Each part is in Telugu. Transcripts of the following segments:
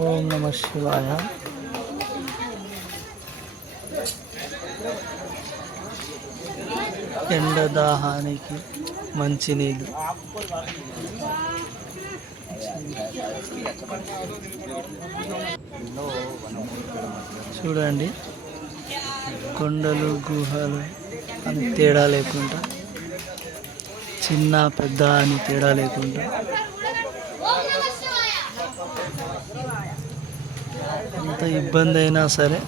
ఓం నమ శివాయ. ఎండ దాహానికి మంచినీళ్ళు. చూడండి, కొండలు గుహలు అని తేడా లేకుండా, చిన్న పెద్ద అని తేడా లేకుండా ఎంత ఇబ్బంది అయినా సరే,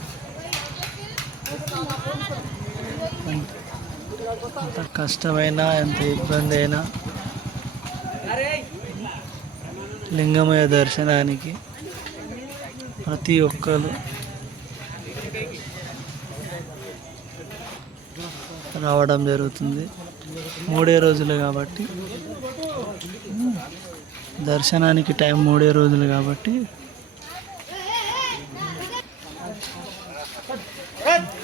ఎంత కష్టమైనా, ఎంత ఇబ్బంది అయినా లింగమయ దర్శనానికి ప్రతి ఒక్కరు రావడం జరుగుతుంది. 3 రోజులు కాబట్టి, దర్శనానికి టైం 3 రోజులు కాబట్టి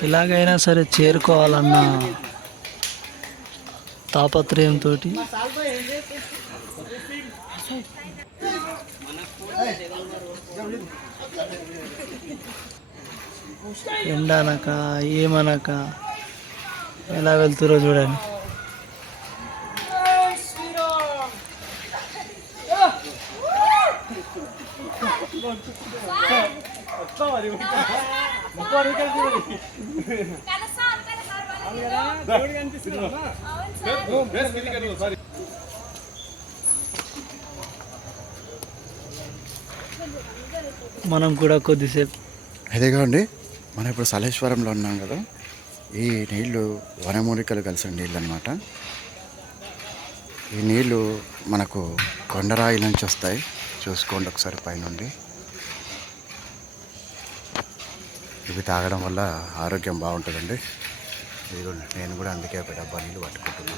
ఎలాగైనా సరే చేరుకోవాలన్న తాపత్రయంతో ఎండనక ఏమనక ఎలా వెళ్తురో చూడండి. మనం కూడా కొద్దిసేపు అదేగా మనం ఇప్పుడు సలేశ్వరంలో ఉన్నాం కదా. ఈ నీళ్లు వనమూలికలు కలిసిన నీళ్ళు అన్నమాట. ఈ నీళ్లు మనకు కొండరాయి నుంచి వస్తాయి. చూసుకోండి ఒకసారి పైనుండి. ఇవి తాగడం వల్ల ఆరోగ్యం బాగుంటుందండి. నేను కూడా అందుకే ఒక డబ్బా నీళ్ళు పట్టుకుంటున్నా.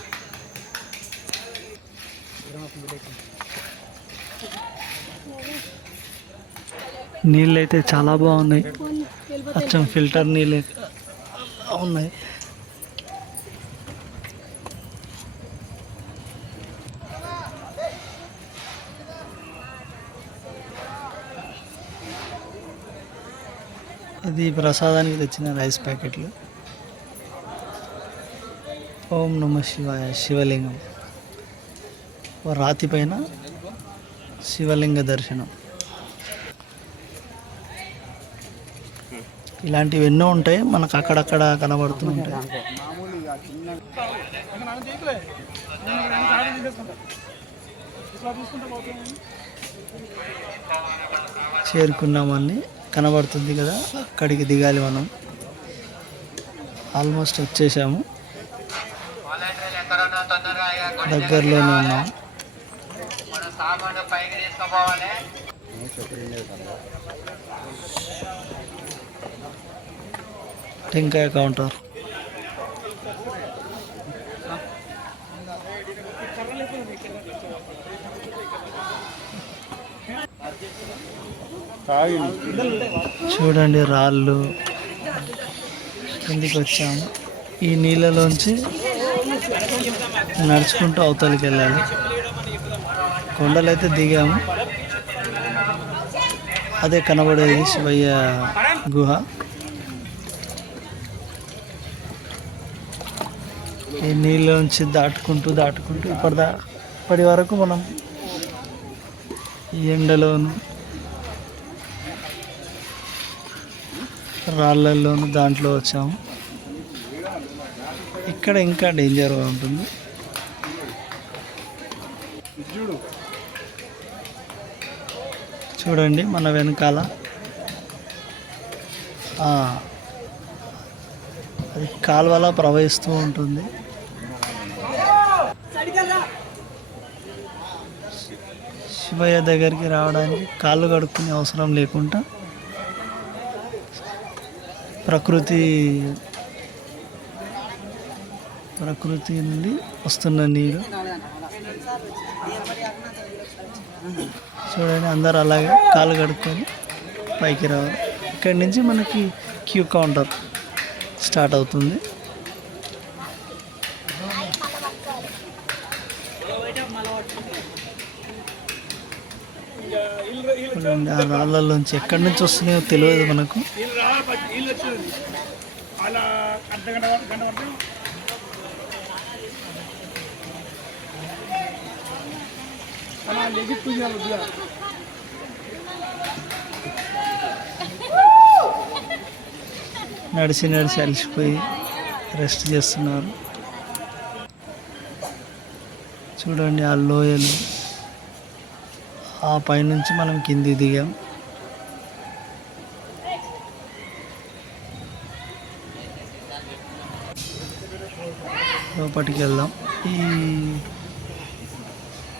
నీళ్ళు అయితే చాలా బాగున్నాయి. అచ్చం ఫిల్టర్ నీళ్ళు ఉన్నాయి. ఇది ప్రసాదానికి తెచ్చిన రైస్ ప్యాకెట్లు. ఓం నమ శివాయ. శివలింగం, రాతి పైన శివలింగ దర్శనం. ఇలాంటివి ఎన్నో ఉంటాయి, మనకు అక్కడక్కడ కనబడుతూ ఉంటాయి. చేరుకున్నామని కనబడుతుంది కదా, అక్కడికి దిగాలి మనం. ఆల్మోస్ట్ వచ్చేసాము, దగ్గరలోనే ఉన్నాం. టెంకాయ కౌంటర్. చూడండి, రాళ్ళు కిందికి వచ్చాము. ఈ నీళ్ళలోంచి నడుచుకుంటూ అవతలికి వెళ్ళాలి. కొండలు అయితే దిగాము. అదే కనబడేది శివయ్య గుహ. ఈ నీళ్ళలోంచి దాటుకుంటూ ఇప్పటి వరకు మనం ఈ ఎండలోను రాళ్ళల్లోనూ దాంట్లో వచ్చాము. ఇక్కడ ఇంకా డేంజర్గా ఉంటుంది. చూడండి మన వెనకాల అది కాలువలా ప్రవహిస్తూ ఉంటుంది. శివయ్య దగ్గరికి రావడానికి కాళ్ళు కడుక్కునే అవసరం లేకుండా ప్రకృతి నుండి వస్తున్న నీరు. చూడండి, అందరు అలాగే కాళ్ళు కడుక్కొని పైకి రావాలి. ఇక్కడి నుంచి మనకి క్యూ కౌంటర్ స్టార్ట్ అవుతుంది. చూడండి ఆ రాళ్ళలోంచి ఎక్కడి నుంచి వస్తున్నాయో తెలియదు మనకు. నడిచి నడిచి అలసిపోయి రెస్ట్ చేస్తున్నారు. చూడండి ఆ లోయలు, ఆ పైనుంచి మనం కింది దిగాం. లోపలికి వెళ్దాం.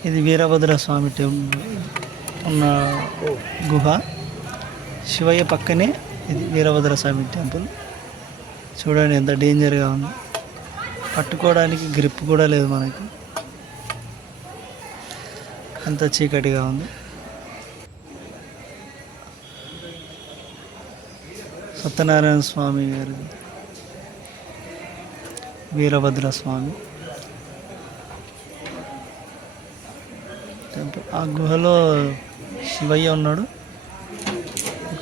ఇది వీరభద్ర స్వామి టెంపుల్ ఉన్న గుహ. శివయ్య పక్కనే ఇది వీరభద్ర స్వామి టెంపుల్. చూడండి ఎంత డేంజర్గా ఉంది. పట్టుకోవడానికి గ్రిప్ కూడా లేదు మనకి, అంత చీకటిగా ఉంది. సత్యనారాయణ స్వామి గారి వీరభద్ర స్వామి టెంపుల్. ఆ గుహలో శివయ్య ఉన్నాడు.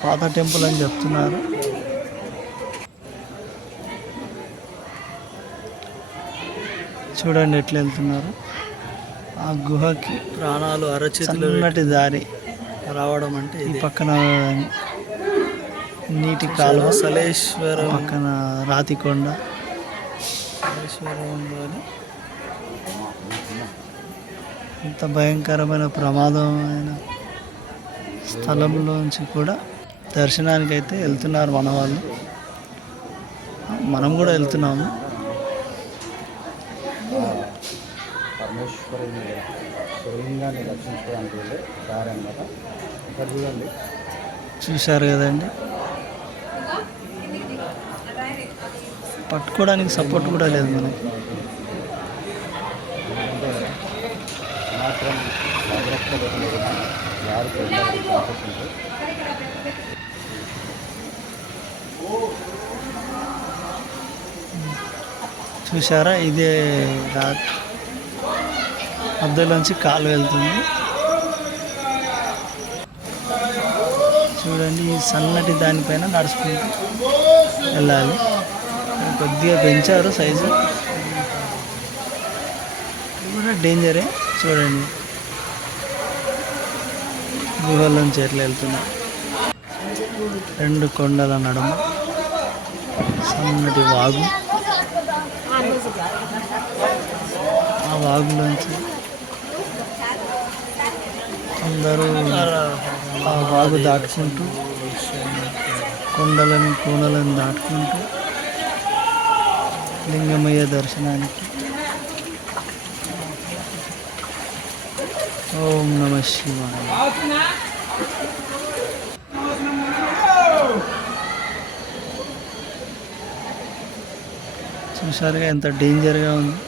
పాత టెంపుల్ అని చెప్తున్నారు. చూడండి ఎట్లా వెళ్తున్నారు. ఆ గుహకి ప్రాణాలు అరచేతిలో సన్నటి దారి రావడం అంటే ఈ పక్కన నీటి కాలువ, సలేశ్వరం పక్కన రాతికొండ. సలేశ్వరంలోని ఇంత భయంకరమైన ప్రమాదమైన స్థలంలోంచి కూడా దర్శనానికి అయితే వెళ్తున్నారు మన వాళ్ళు. మనం కూడా వెళ్తున్నాము. పరమేశ్వరుని శివలింగాన్ని దర్శించుకోవడానికి వెళ్ళే దారి అన్నమాట. ఇక్కడ చూడండి, చూశారు కదండి. పట్టుకోవడానికి సపోర్ట్ కూడా లేదు మనకి. మాత్రం జాగ్రత్త లేకుండా జాగ్రత్త ఉండాలని ఛాన్సెస్ ఉంటాయి. చూసారా, ఇదే మధ్యలోంచి కాలు వెళ్తుంది. చూడండి, ఈ సన్నటి దానిపైన నడుచుకుంటూ వెళ్ళాలి. కొద్దిగా పెంచారు సైజు, కూడా డేంజరే. చూడండి గుహల్లోంచి ఎట్లా వెళ్తున్నాయి. రెండు కొండల నడుమ సన్నటి వాగు. ఆ వాగులోంచి అందరూ ఆ వాగు దాటుకుంటూ కొండలను కోనలను దాటుకుంటూ లింగమయ్య దర్శనానికి. ఓం నమ శివాయ. చూసారుగా ఎంత డేంజర్గా ఉంది.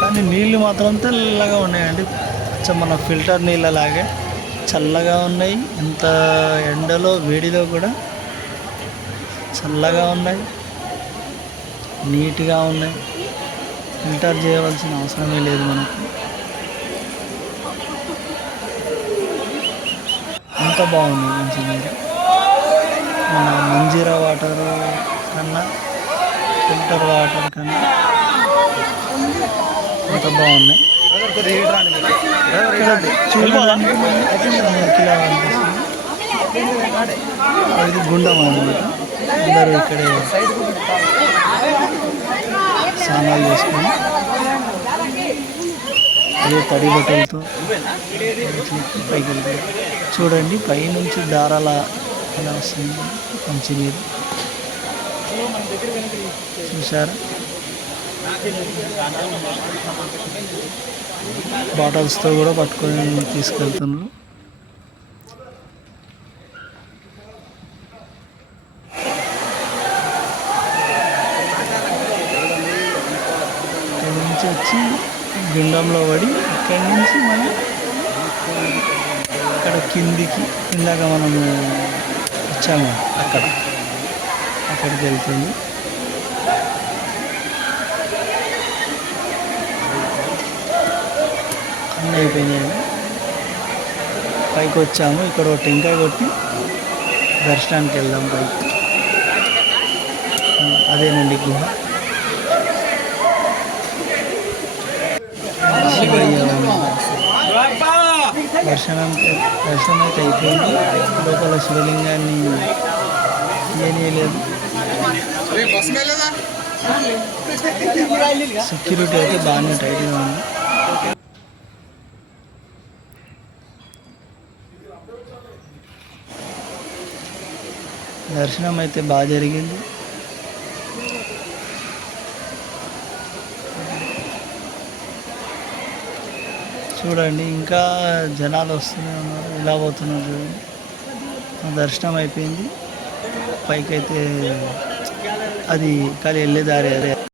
కానీ నీళ్ళు మాత్రం తెల్లగా ఉన్నాయండి. మన ఫిల్టర్ నీళ్ళలాగే చల్లగా ఉన్నాయి. ఎంత ఎండలో వేడిలో కూడా చల్లగా ఉన్నాయి, నీట్గా ఉన్నాయి. ఫిల్టర్ చేయవలసిన అవసరమే లేదు మనకు. అంత బాగుంది మంచి నీరు. మన మంజీరా వాటర్ కన్నా ఫిల్టర్ వాటర్ కన్నా అంత బాగున్నాయి. చూడాలంటే ఇది గుండం అన్నమాట. అందరూ ఇక్కడే స్నానాలు చేసుకొని అదే తడి బట్టలతో పైకి వెళ్తారు. చూడండి పైనుంచి దారాల ఎలా వస్తుంది మంచినీరు. చూసారా, బాటిల్స్తో కూడా పట్టుకొని తీసుకెళ్తున్నారు. ఇక్కడ నుంచి వచ్చి గుండంలో పడి ఇక్కడి నుంచి మనం ఇక్కడ కిందికి ఇందాక మనము వచ్చాము అక్కడికి వెళ్తుంది. అన్నీ అయిపోయినాయి. పైకి వచ్చాము. ఇక్కడ ఒక టెంకాయ కొట్టి దర్శనానికి వెళ్దాం పైకి. అదేనండి గుహ. దర్శనం అయితే అయిపోయింది. లోపల శివలింగాన్ని ఏనేయలేదు. సెక్యూరిటీ అయితే బాగానే టైట్గా ఉంది. దర్శనం అయితే బాగా జరిగింది. చూడండి ఇంకా జనాలు వస్తూనే ఉన్నారు. ఇలా పోతున్నారు చూడండి. దర్శనం అయిపోయింది. పైకైతే అది ఖాళీ వెళ్ళే దారి అదే.